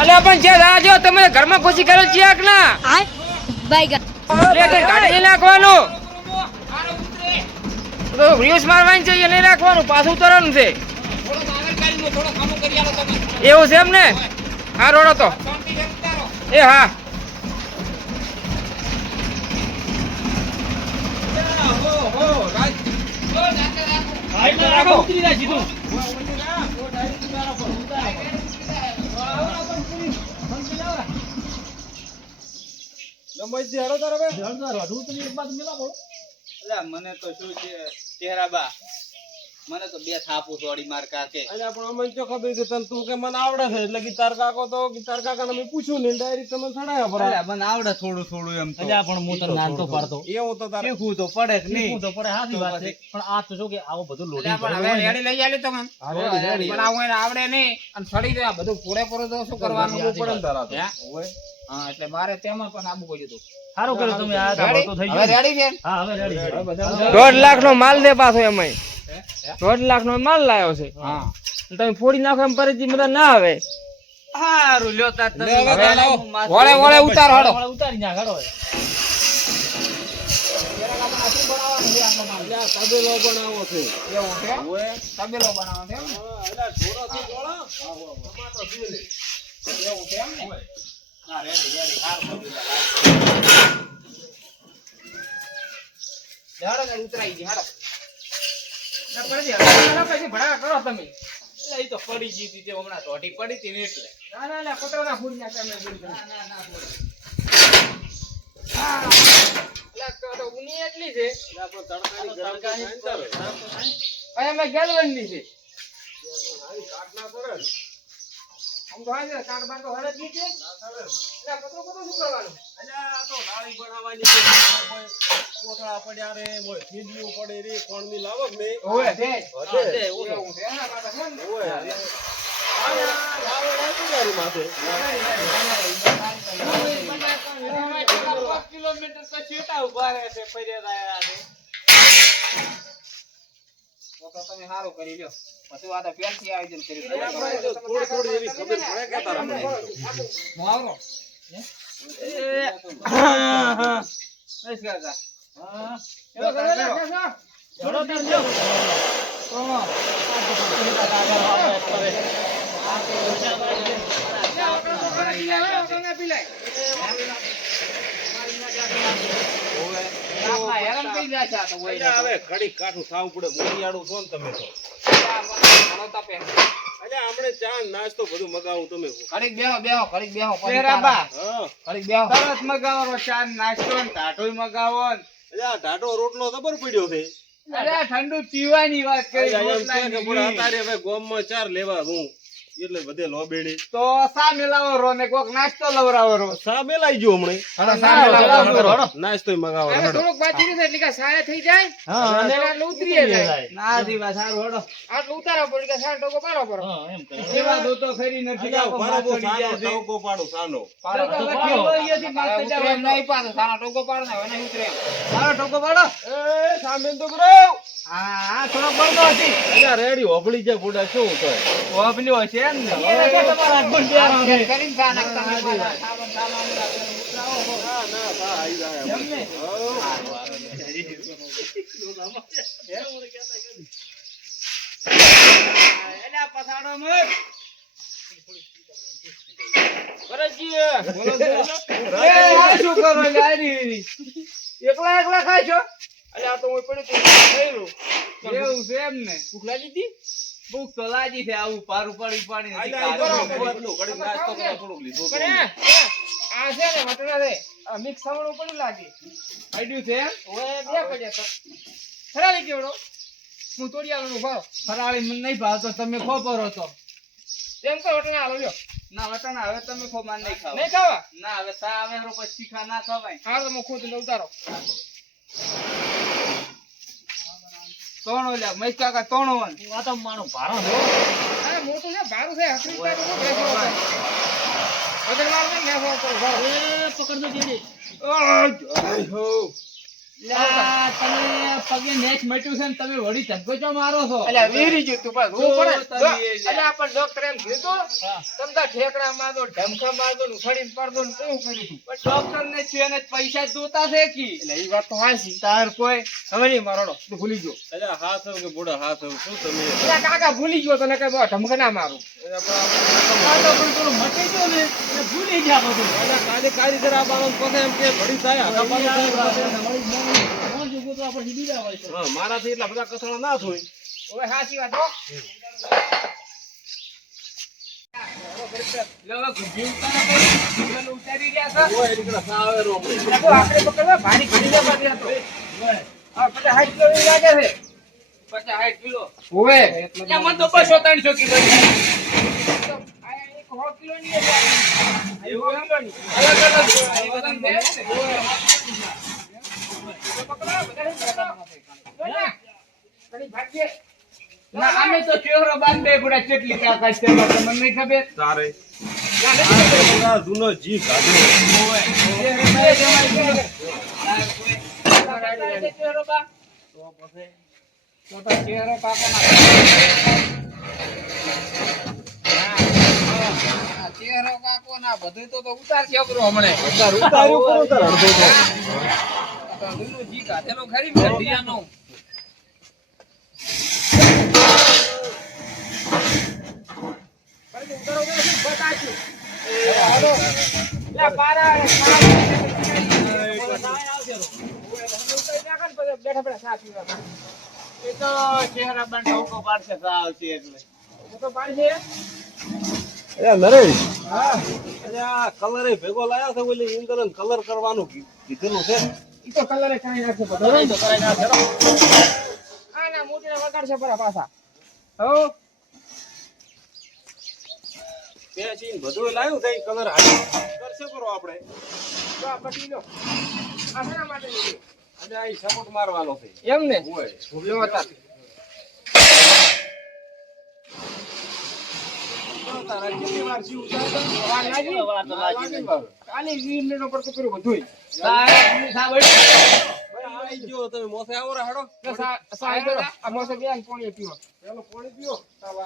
અલ્યા પણ જે રાજો તમે ઘરમાં ઘૂસી કરો ચિયાક ના આ બાઈ કાઢી નાખવાનું તો વ્યુઝ મારવાની છે એ નહીં રાખવાનું પાછું ઉતરવાનું છે એવું છે એમ ને હા રોડો તો એ હા મને તો શું છે ચહેરાબા મને તો બે થાપુ છોડી માર કાકે અલ્યા પણ અમને તો ખબર છે તને તું કે મને આવડે છે એટલે કે તાર કાકો તો તાર કાકાને મેં પૂછ્યું ને ડાયરેક્ટ તમને સડાયા પર અલ્યા મને આવડે થોડું થોડું એમ તો અલ્યા પણ હું તને નાનતો પાડતો એવું તો તારે શીખવું તો પડે જ નહીં શીખવું તો પડે સાચી વાત છે પણ આ તો શું કે આવો બધું લોડિંગ રેડી લઈ આલી તો પણ આવું એને આવડે નહીં અને સડી જાય બધું પૂરેપૂરું તો શું કરવાનું પડે ને તારા તો. હા એટલે મારે તેમાં પણ આબુ કોઈ હતું સારું કર્યું તમે આ તો થઈ હવે ગયું રેડી છે હા હવે રેડી 1.5 લાખ નો માલ દે પાછો એમાં 1.5 લાખ નો માલ લાવ્યો છે હા તમે ફોડી નાખો એમ પરિચિત બધા ના આવે હારું લ્યો તાર તમે લે, હવે ચાલો. વળે વળે ઉતાર હડો ઉતારી ના ઘડો અલ્યા તબેલો બનાવો છે એવું છે ઓએ તબેલો બનાવવાનો છે એમ ને? અલ્યા ઢોરાથી જોડા ટમાટર છે લે. એવું છે એમ ને હા રેડી રેડી હારું હેડો ને ઉતરાઈ ગઈ હેડો ના પડી હેડો પછી ભડા કરો તમે એ તો પડી ગઈ હતી તે હમણાં ધોટી પડી હતી ને એટલે ના ના ના પકડો ના ફૂડી નાખે અમે ના ના ના એટલે તો ઉની એટલી છે અલ્યા પણ તડકાની ગરમ તો થાય ને તારે. અને અમે ગેલવનની છે આવી કાટ ના પડે ને. આમ તો હાજર કાટ બાર તો હરજ ની છે એટલે પતો પતો શું કરવાનું અલ્યા આ તો ડાળી બનાવવાની છે કોઈ કોથળા પડ્યા રે કોઈ થેલીઓ પડે રે કોણની લાવો કે નહીં? ઓય તે હશે. એવું છે હા બાબા છે ને ઓય. લાવો રાખી તારી માથે. કિલોમીટર પછી એટા ઉભા રહે છે પર્યા તો તમે સારું કરી લ્યો પછી આ તો પેનથી આયોજન કર્યું અલ્યા પણ એ તો થોડી થોડી એવી ખબર પડે કે તારા મને. હું આવરો બસ કાકા હા એવો કરો ને ઘડો તાર લ્યો અલ્યા હવે ઘડીક કાઠું થાવું પડે મોતિયાળું છો ને તમે તો. અલ્યા આપણે ચા નાસ્તો બધું મગાવું તમે. ચહેરાબા હા. તરત મગાવો ચા નાસ્તો ને ટાટોય મગાવો ને અલ્યા ઢાઢો રોટલો ખબર પડ્યો છે. અરે ઠંડુ પીવાની વાત કરી અલ્યા એમ કે પણ રોટલાની. અત્યારે હવે ગોમમાં ચાર લેવા હું એટલે બધે લોબેડી તો સા મિલાવો રો ને કોક નાસ્તો લવરાવો રો સા મેલાઈ ગયો હમણે. નાસ્તો મગાવો હેડો. થોડુંક બાકી છે એટલે કે સાયા થઈ જાય હા અને આટલું ઉતરીએ જાય ના દીવા સારું હડો આટલું ઉતારો પડે કે સાયા ટોકો પાડો પડો હા એમ કરે એવા દો તો ખરી નથી અલ્યા કાકો બરાબર માથડી સાનો ગયા છે. ટવકો પાડું સાનો. તો બાકી લોહીએથી માથે ઉતરે જવાનું. નહીં પાછો સાનો ટોકો પાડો ને હવે નહીં ઉતરે સારો ઠોકો પાડો એ સામે તો કરો. હા હા થોડો પડતો હતી અલ્યા રેડી હોપડી જાય બુડા શું થાય? વાપલ્યો છે એમ ને તમારા ગુંડિયારો છે કરીને સા નાખતા ના ના સા આઈ જાય આપણે. એલા પછાડો મત બોલો એ આ શું કરો યારી એકલા એકલા ખાય છો અલ્યા આ તો હું પડ્યું તું થયેલું એવું છે એમ ને ભૂખ લાગી હતી ભૂખ તો લાગી છે આવું પારું પડી પડી અલ્યા બરાબર ઘડીક નાસ્તો કરવા થોડુંક લીધું હતું. પણ આ છે ને વટણા રે આ મિક્સ થવાનું પડ્યું લાગી આડ્યું છે એમ હવે બે પડ્યા તો ખરાલી કેવડો હું તોડી આવવાનું ભાવ ફરાળી મને નહીં ભાવતો તમે ખોપરો તો એમ તો વટણા આલો લ્યો ના વટાણા હવે તમે ખો માન નહીં ખાવ નહીં ખાવા ના હવે સા આવે રો પછી ખા ના ખવાય હાલ તો હું ખુદ ઉતારો તોણો લ્યા મૈસ કાકા તોણો વન આ તો મારો ભારો છે અરે મોટું છે બારું છે હકરી તો હું બેસો વગર માર ને મેં ફોન કરો ભાવ એ પકડજો જેડી આય હો. લા, તમે પગે નેચ મટ્યું છે ને તમે વળી ધક્કો ચો મારો છો. અલ્યા વેરી ગયું તું પાછું હું પડે જો તમે અલ્યા પણ ડોક્ટર એમ કીધું તમ તાર ઠેકડા મારદો ઢમખા મારદો ને ઉછાળીને પાડદો ને કેવું કર્યું તું પણ ડોક્ટર ને છે ને પૈસા જ જોતા છે કી. એટલે એ વાત તો હાચી તાર કોઈ હવે નહીં મારોડો તું ભૂલી ગયો અલ્યા હાથ કે બોડા હાથ શું તમે અલ્યા કાકા ભૂલી ગયો તને કઈ ઢમખા ના મારું આ તો પણ થોડું મટી ગયું ને એટલે ભૂલી ગયા બધું. કાલે કારીગર આ બાળક પાસે એમ કે ભડી થાય હાથા હા, મારાથી એટલા બધા કથળા ના થોય ઓય હાચી વાત હો ઉતારી ગયા છે ઓય દીકરા સાવે રો આપણે. એટલે તો આપણે પકડવા ભારી ઘડી જવા દે તો આ 50 કિલો ની લાગે છે 50 કિલો. ઓય એટલે મને તો 200-300 કિલો ની. તો આ એક 100 કિલો ની છે એવું કિલો ની અલગ અલગ છે. આ બધાને દે છે તો પકડવા બધા ઘણી ભાગ્ય ના અમે તો ચહેરો બાંધે પૂરા કેટલી તાકાત છે એમાં તમને નહીં ખબર. તારે ના નથી પૂરા જૂનો જી કાઢ્યો ચહેરો બા તો ચહેરો કાકો ના ચહેરો કાકો ના બધું તો ઉતારશે અઘરું હમણે ઉતાર્યું કરું તાર અડધો તો દૂનું જી કાઢેલો ખરી મેં એ તો ચહેરા બંધ ઠોકો પાડશે આવશે એટલે. અલ્યા નરેશ અલ્યા કલર એ ભેગો લાયા છે ઓલી ઇન્દ્રન કલર કરવાનું કીધેલું છે પેચીન બધું લાવ્યું છે કલર હાડી કરશે કરો આપણે અને આ સપોર્ટ મારવાનો છે એમ ને ઓય તારા કેટલી વાર જી ઉતારતા કાલે 20 મિનિટ ઉપર તો કર્યું બધું આઈ ગયો તમે મોસે આવો રે હેડો આ મોસે બે પાણી પીવો પેલો પાણી પીઓ ચાલો